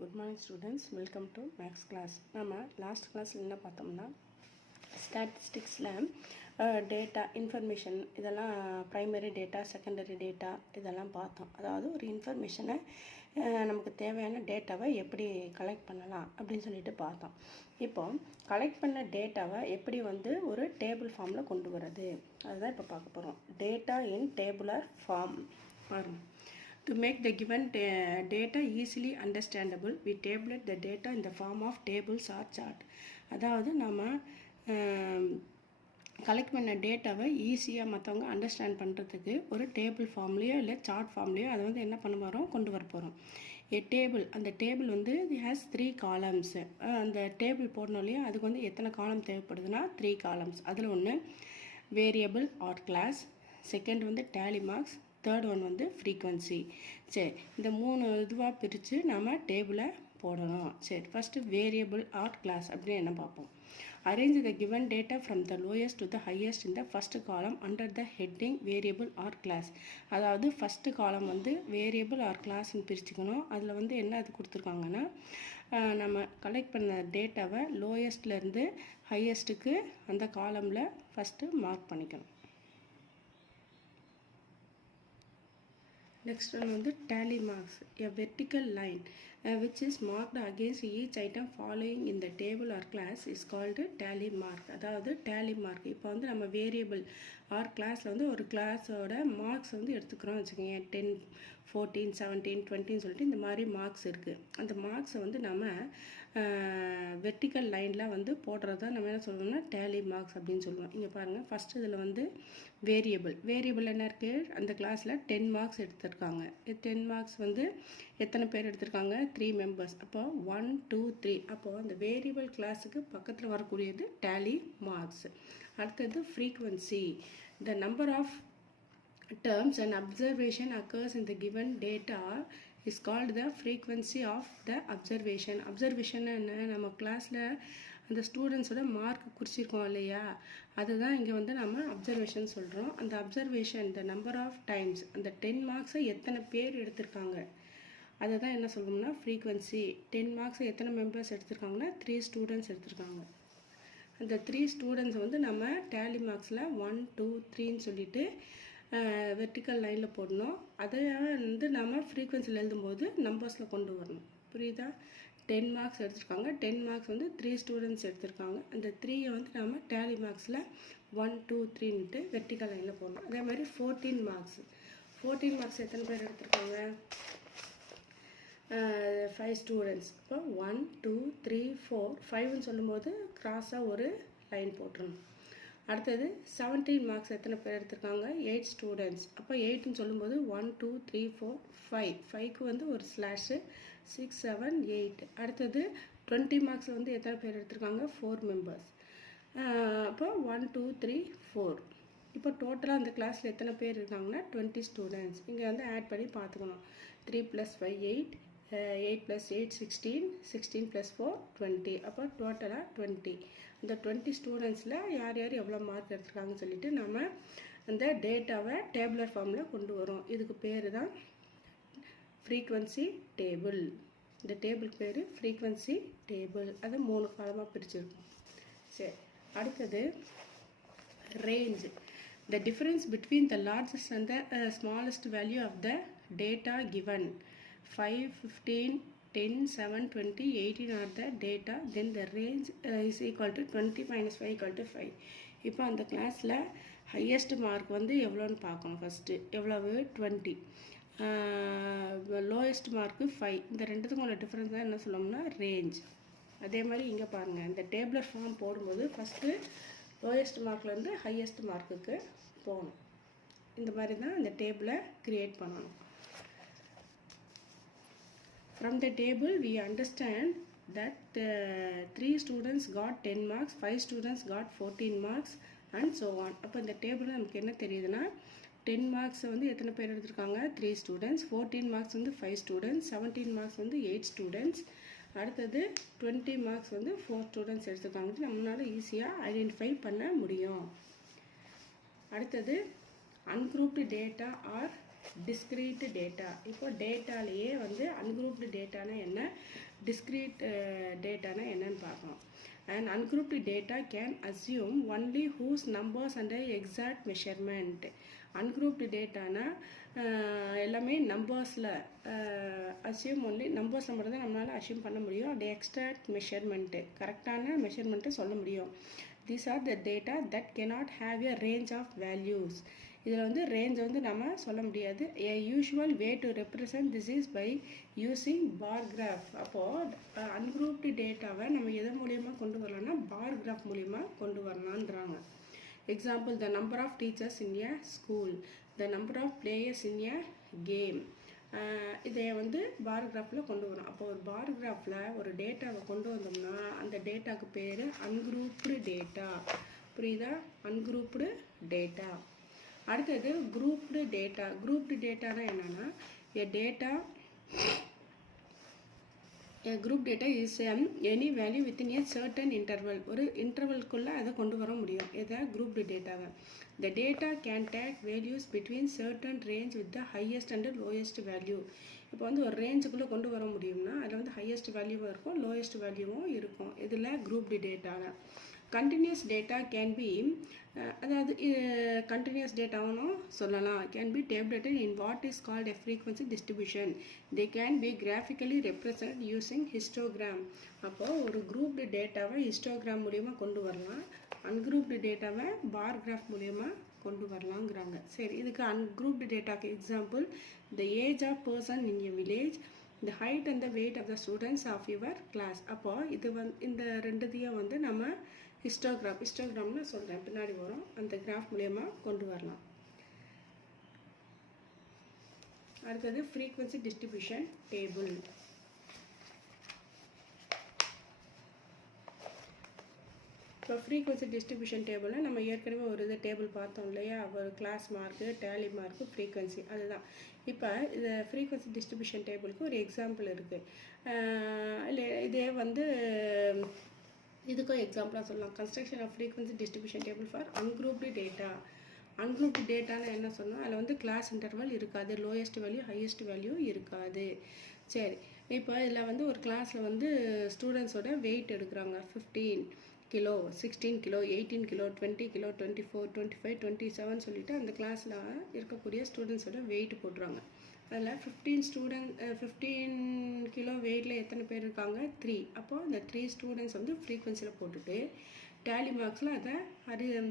Good morning students, welcome to Max class. நம்ம last கிளாஸில் என்ன பார்த்தோம்னா ஸ்டாட்டிஸ்டிக்ஸில் டேட்டா இன்ஃபர்மேஷன் இதெல்லாம் ப்ரைமரி டேட்டா செகண்டரி டேட்டா இதெல்லாம் பார்த்தோம். அதாவது ஒரு இன்ஃபர்மேஷனை நமக்கு தேவையான டேட்டாவை எப்படி கலெக்ட் பண்ணலாம் அப்படின்னு சொல்லிட்டு பார்த்தோம். இப்போது கலெக்ட் பண்ண டேட்டாவை எப்படி ஒரு டேபிள் ஃபார்மில் கொண்டு வரது அதுதான் இப்போ பார்க்க போகிறோம். டேட்டா இன் டேபுலர் ஃபார்ம் பாருங்கள். To make the given data easily understandable, we tabulate the data in the form of tables or chart. அதாவது நம்ம கலெக்ட் பண்ண டேட்டாவை ஈஸியாக மற்றவங்க அண்டர்ஸ்டாண்ட் பண்ணுறதுக்கு ஒரு டேபிள் ஃபார்ம்லேயோ இல்லை சார்ட் ஃபார்ம்லேயோ அதை என்ன பண்ண போகிறோம், கொண்டு வர போகிறோம். டேபிள், அந்த டேபிள் it has 3 columns. அந்த டேபிள் போடணும் இல்லையா, அதுக்கு எத்தனை காலம் தேவைப்படுதுன்னா 3 columns. அதில் ஒன்று variable or class, second tally marks, third one frequency. சரி, இந்த 3 இதுவாக பிரித்து நம்ம டேபிளை போடணும். சரி, ஃபஸ்ட்டு வேரியபிள் ஆர் கிளாஸ் அப்படின்னு என்ன பார்ப்போம். Arrange the given data from the lowest to the highest இந்த first column under the heading variable or class. அதாவது ஃபஸ்ட்டு காலம் வேரியபிள் ஆர் கிளாஸ்ன்னு பிரிச்சுக்கணும். அதில் என்ன அது கொடுத்துருக்காங்கன்னா, நம்ம கலெக்ட் பண்ண டேட்டாவை லோயஸ்ட்லேருந்து ஹையஸ்ட்டுக்கு அந்த காலமில் ஃபஸ்ட்டு மார்க் பண்ணிக்கணும். Next one tally marks, a vertical line which is marked against each item following in the table or class is called tally mark. அதாவது tally mark. இப்போ நம்ம வேரியபிள் ஆர் கிளாஸில் ஒரு கிளாஸோட மார்க்ஸ் எடுத்துக்கிறோம் வச்சுக்கோங்க. 10, 14, 17, 20 சொல்லிட்டு இந்த மாதிரி மார்க்ஸ் இருக்குது. அந்த மார்க்ஸை நம்ம வெர்டிக்கல் லைனில் போடுறது தான் நம்ம என்ன சொல்லுவோம்னா டேலி மார்க்ஸ் அப்படின்னு சொல்லுவோம். இங்கே பாருங்கள், ஃபஸ்ட்டு இதில் வேரியபிள் என்ன இருக்குது, அந்த கிளாஸில் 10 மார்க்ஸ் எடுத்திருக்காங்க. 10 மார்க்ஸ் எத்தனை பேர் எடுத்திருக்காங்க, 3 மெம்பர்ஸ். அப்போது 1, 2, 3. அப்போது அந்த வேரியபிள் கிளாஸுக்கு பக்கத்தில் வரக்கூடியது டேலி மார்க்ஸ். அடுத்தது frequency, the number of terms and observation occurs in the given data is called the frequency of the observation. observation என்ன, நம்ம கிளாஸில் அந்த ஸ்டூடெண்ட்ஸோட மார்க் குறிச்சிருக்கோம் இல்லையா, அதுதான் இங்கே நம்ம அப்சர்வேஷன் சொல்கிறோம். அந்த observation the number of times, அந்த 10 மார்க்ஸை எத்தனை பேர் எடுத்திருக்காங்க அதை தான் என்ன சொல்லணும்னா ஃப்ரீக்வன்சி. 10 மார்க்ஸை எத்தனை மெம்பர்ஸ் எடுத்திருக்காங்கன்னா 3 ஸ்டூடெண்ட்ஸ் எடுத்திருக்காங்க. அந்த 3 ஸ்டூடெண்ட்ஸ் நம்ம டேலி மார்க்ஸில் 1, 2, 3ன்னு சொல்லிட்டு வெர்டிக்கல் லைனில் போடணும். அதை நம்ம ஃப்ரீக்வன்சியில் எழுதும்போது நம்பர்ஸில் கொண்டு வரணும். புரியுதா? 10 மார்க்ஸ் எடுத்திருக்காங்க. 10 மார்க்ஸ் 3 ஸ்டூடெண்ட்ஸ் எடுத்திருக்காங்க. அந்த 3யை நம்ம டேலி மார்க்ஸில் 1, 2, 3ன்ட்டு வெர்டிக்கல் லைனில் போடணும். அதே மாதிரி 14 மார்க்ஸ் எத்தனை பேர் எடுத்திருக்காங்க, 5 ஸ்டூடெண்ட்ஸ். இப்போ 1, 2, 3, 4, 5ன்னு சொல்லும்போது கிராஸாக ஒரு லைன் போட்டுருணும். அடுத்தது 17 மார்க்ஸ் எத்தனை பேர் எடுத்திருக்காங்க, 8 ஸ்டூடெண்ட்ஸ். அப்போ 8ன்னு சொல்லும்போது 1, 2, 3, 4, 5. 5க்கு ஒரு ஸ்லாஷு, 6, 7, 8. அடுத்தது 20 மார்க்ஸில் எத்தனை பேர் எடுத்திருக்காங்க, 4 மெம்பர்ஸ். அப்போ 1, 2, 3, 4. இப்போ டோட்டலாக அந்த கிளாஸில் எத்தனை பேர் இருக்காங்கன்னா 20 ஸ்டூடெண்ட்ஸ். இங்கே ஆட் பண்ணி பார்த்துக்கணும். 3 + 5 8, 8 + 8 16, 16 + 4 20. அப்போ டோட்டலாக 20. இந்த 20 ஸ்டூடெண்ட்ஸில் யார் யார் எவ்வளோ மார்க் எடுத்துருக்காங்கன்னு சொல்லிட்டு நம்ம அந்த டேட்டாவை டேபுலர் ஃபார்மில் கொண்டு வரோம். இதுக்கு பேர் தான் ஃப்ரீக்வன்சி டேபிள். இந்த டேபிளுக்கு பேர் ஃப்ரீக்வன்சி டேபிள். அதை 3 காலமாக பிரிச்சுருக்கோம். சரி, அடுத்தது range, the difference between the largest and the smallest value of the data given. 5, 15, 10, 7, 20, 18 are the data. Then the range is equal to 20 minus 5 equal to 5. இப்போ அந்த கிளாஸில் ஹையஸ்ட் மார்க் எவ்வளோன்னு பார்க்கணும். ஃபஸ்ட்டு எவ்வளவு, 20. Lowest mark 5. இந்த ரெண்டுத்துக்கும் உள்ள difference தான் என்ன சொல்லணும்னா ரேஞ்ச். அதே மாதிரி இங்கே பாருங்கள், இந்த டேபிளர் ஃபார்ம் போடும்போது ஃபஸ்ட்டு லோயஸ்ட் மார்க்லேருந்து ஹையஸ்ட் மார்க்குக்கு போகணும். இந்த மாதிரி தான் இந்த டேபிளை க்ரியேட் பண்ணணும். From the table we understand that 3 students got 10 marks, 5 students got 14 marks and so on. அப்போ இந்த டேபிள் நமக்கு என்ன தெரியுதுன்னா 10 மார்க்ஸ் எத்தனை பேர் எடுத்திருக்காங்க, 3 students. 14 marks 5 students. 17 marks 8 students. அடுத்தது 20 மார்க்ஸ் 4 ஸ்டூடெண்ட்ஸ் எடுத்திருக்காங்க. நம்மளால் ஈஸியாக ஐடென்டிஃபை பண்ண முடியும். அடுத்தது ungrouped data or discrete data. இப்போ டேட்டாலேயே வந்து ungrouped dataனா என்ன, discrete dataனா என்னன்னு பார்க்கலாம். And ungrouped data can assume only whose numbers under exact measurement. Ungrouped dataனா எல்லாமே நம்பர்ஸில் அசியூம் ஒன்லி நம்பர்ஸில் மட்டும் தான் நம்மளால் அசியூம் பண்ண முடியும். அந்த எக்ஸாக்ட் மெஷர்மெண்ட்டு கரெக்டான மெஷர்மெண்ட்டு சொல்ல முடியும். These are the data that cannot have a range of values. இதில் வந்து ரேஞ்ச் வந்து நம்ம சொல்ல முடியாது. A usual way to represent this is by using bar graph. அப்போது ungrouped டேட்டாவை நம்ம எதன் மூலியமாக கொண்டு வரலாம்னா பார் கிராஃப் மூலியமாக கொண்டு வரலான்றாங்க. Example, the number of teachers in a school, the number of players in a game. இதை வந்து பார் கிராஃபில் கொண்டு வரோம். அப்போ ஒரு பார் கிராஃபில் ஒரு டேட்டாவை கொண்டு வந்தோம்னா அந்த டேட்டாவுக்கு பேர் அன்குரூப்டு டேட்டா. புரியுதா? Ungrouped data. அடுத்தது குரூப்டு டேட்டா. குரூப்டு டேட்டானா என்னென்னா A group data is any value within a certain interval. ஒரு இன்டர்வல்குள்ளே அதை கொண்டு வர முடியும். இதை குரூப்டு டேட்டாவை. The data can take values between certain range with the highest and lowest value. இப்போ வந்து ஒரு ரேஞ்சுக்குள்ளே கொண்டு வர முடியும்னா அதில் வந்து ஹையஸ்ட் வேல்யூவும் இருக்கும், லோயஸ்ட் வேல்யூவும் இருக்கும். இதில் குரூப்டு டேட்டாவில் continuous data can be அதாவது continuous டேட்டாவும் சொல்லலாம். can be tabulated in what is called a frequency distribution. they can be graphically represented using histogram. அப்போ ஒரு grouped டேட்டாவை histogram மூலியமாக கொண்டு வரலாம், ungrouped டேட்டாவை பார் கிராஃப் மூலியமாக கொண்டு வரலாங்கிறாங்க. சரி, இதுக்கு ungrouped டேட்டாக்கு example the age of person in a village, the height and the weight of the students of your class. அப்போ இது இந்த ரெண்டுத்தையும் வந்து நம்ம ஹிஸ்டோகிராம்னு சொல்கிறேன், பின்னாடி வரும். அந்த கிராஃப் மூலியமாக கொண்டு வரலாம். அடுத்தது ஃப்ரீக்வன்சி டிஸ்ட்ரிபியூஷன் டேபிள். இப்போ ஃப்ரீக்வன்சி டிஸ்ட்ரிபியூஷன் டேபிள்னா நம்ம ஏற்கனவே ஒரு இது டேபிள் பார்த்தோம் இல்லையா, ஒரு class mark, tally mark, frequency, அதுதான். இப்போ இந்த ஃப்ரீக்வன்சி டிஸ்ட்ரிபியூஷன் டேபிளுக்கு ஒரு எக்ஸாம்பிள் இருக்குது. இல்லை இதே வந்து இதுக்கும் எக்ஸாம்பிளாக சொல்லலாம். Construction of frequency distribution table for ungrouped data. Ungrouped டேட்டான்னு என்ன சொன்னால் அதில் வந்து கிளாஸ் இன்டர்வல் இருக்காது, லோயஸ்ட் வேல்யூ ஹையஸ்ட் வேல்யூ இருக்காது. சரி, இப்போ இதில் வந்து ஒரு கிளாஸில் வந்து ஸ்டூடெண்ட்ஸோட வெயிட் எடுக்கிறாங்க. 15 கிலோ, 16 கிலோ, 18 கிலோ, 20 கிலோ, 24, 25, 27 சொல்லிட்டு அந்த கிளாஸில் இருக்கக்கூடிய ஸ்டூடெண்ட்ஸோட வெயிட் போட்டுருவாங்க. அதில் 15 கிலோ வெயிட்டில் எத்தனை பேர் இருக்காங்க? 3. அப்போது அந்த 3 ஸ்டூடெண்ட்ஸ் வந்து ஃப்ரீக்வன்சியில் போட்டுட்டு டேலி மார்க்ஸில் அதை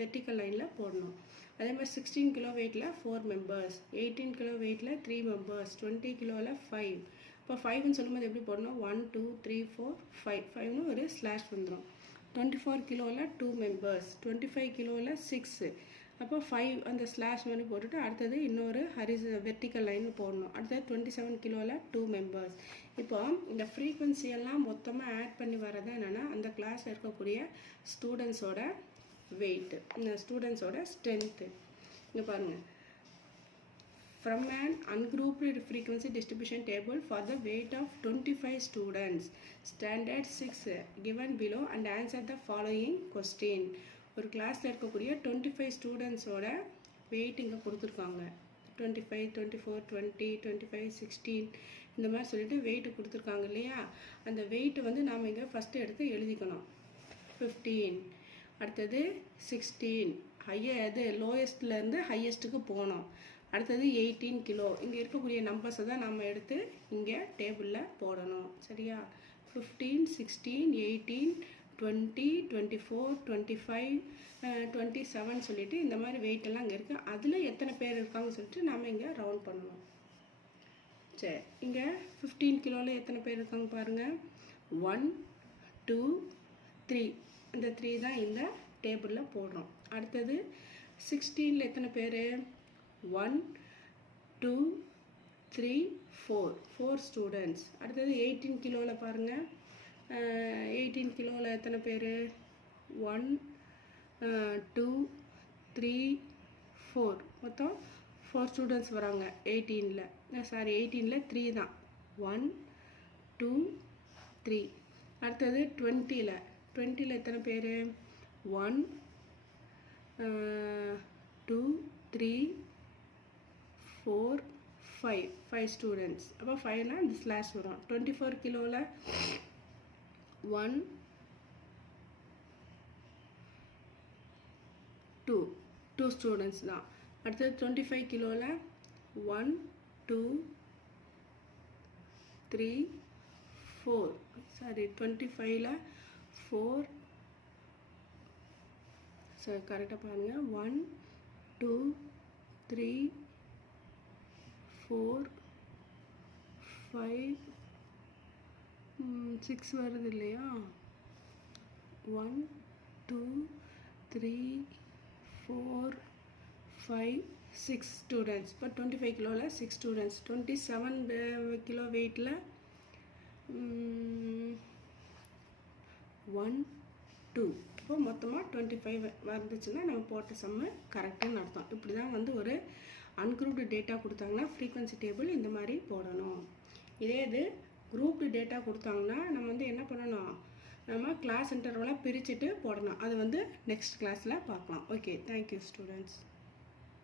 வெர்டிக்கல் லைனில் போடணும். அதே மாதிரி 16 கிலோ வெயிட்டில் 4 மெம்பர்ஸ், 18 கிலோ வெயிட்டில் 3 மெம்பர்ஸ், 20 கிலோவில் 5. இப்போ 5ன்னு சொல்லும்போது எப்படி போடணும்? 1 2 3 4 5, 5ன்னு ஒரு ஸ்லாஷ் வந்துடும். 24 கிலோவில் 2 மெம்பர்ஸ், 25 கிலோவில் 6. அப்போ 5 அந்த ஸ்லாஷ் மாதிரி போட்டுட்டு அடுத்தது இன்னொரு வெர்டிக்கல் லைன் போடணும். அடுத்தது 27 கிலோவில் 2 மெம்பர்ஸ். இப்போ இந்த ஃப்ரீக்வன்சியெல்லாம் மொத்தமாக ஆட் பண்ணி வர்றது என்னென்னா அந்த கிளாஸில் இருக்கக்கூடிய ஸ்டூடெண்ட்ஸோட வெயிட்டு, இந்த ஸ்டூடெண்ட்ஸோட ஸ்ட்ரென்த்து. இங்கே பாருங்கள், from an ungrouped frequency distribution table for the weight of 25 students, standard 6 given below and answer the following question. ஒரு கிளாஸில் இருக்கக்கூடிய 25 ஸ்டூடெண்ட்ஸோட வெயிட் இங்கே கொடுத்துருக்காங்க. 25, 24, 20, 25, 16 இந்த மாதிரி சொல்லிட்டு வெயிட்டு கொடுத்துருக்காங்க இல்லையா. அந்த வெயிட்டு வந்து நாம் இங்கே ஃபஸ்ட்டு எடுத்து எழுதிக்கணும். 15, அடுத்தது 16, அது லோயஸ்ட்லேருந்து ஹையஸ்ட்டுக்கு போனோம். அடுத்தது 18 கிலோ. இங்கே இருக்கக்கூடிய நம்பர்ஸை தான் நம்ம எடுத்து இங்கே டேபிளில் போடணும். சரியா? 15, 16, 18, 20, 24, 25, 27 சொல்லிட்டு இந்த மாதிரி வெயிட் எல்லாம் இங்கே இருக்குது. அதில் எத்தனை பேர் இருக்காங்கன்னு சொல்லிட்டு நாம் இங்கே ரவுண்ட் பண்ணணும். சரி, இங்கே 15 கிலோவில் எத்தனை பேர் இருக்காங்க பாருங்கள். 1 2 3, இந்த 3 தான் இந்த டேபிளில் போடுறோம். அடுத்தது 16ல் எத்தனை பேர்? 1 2 3 4 ஸ்டூடெண்ட்ஸ். அடுத்தது 18 கிலோவில் பாருங்கள். 18 கிலோவில் எத்தனை பேர்? 1 2 3 4, மொத்தம் 4 ஸ்டூடெண்ட்ஸ் வராங்க 18ல். 18ல் 3 தான். 1 2 3. அடுத்தது 20ல் எத்தனை பேர்? 1 2 3 4 5 ஸ்டூடெண்ட்ஸ். அப்போ 5னா இந்த ஸ்லாஷ் வரும். 24 கிலோவில் 1 2 ஸ்டூடெண்ட்ஸ் தான். அடுத்தது 25 கிலோவில் 1 2 3 4 சாரி 25ல் 4 சாரி கரெக்டாக பாருங்கள் 1 2 3 4 5 6 வருது இல்லையா 1 2 3 4 5 6 ஸ்டூடெண்ட்ஸ். இப்போ 25 கிலோவில் 6 ஸ்டூடெண்ட்ஸ். 27 கிலோ வெயிட்டில் 1 2 இப்போ மொத்தமாக 25 வந்துச்சுன்னா நம்ம போட்ட சம்மு கரெக்டுன்னு அர்த்தம். இப்படி தான் வந்து ஒரு அன்குரூப்டு டேட்டா கொடுத்தாங்கன்னா ஃப்ரீக்வன்சி டேபிள் இந்த மாதிரி போடணும். இதே இது குரூப்டு டேட்டா கொடுத்தாங்கன்னா நம்ம வந்து என்ன பண்ணணும், நம்ம கிளாஸ் இன்டர்வலாக பிரிச்சுட்டு போடணும். அது வந்து நெக்ஸ்ட் கிளாஸில் பார்க்கலாம். Okay, thank you students.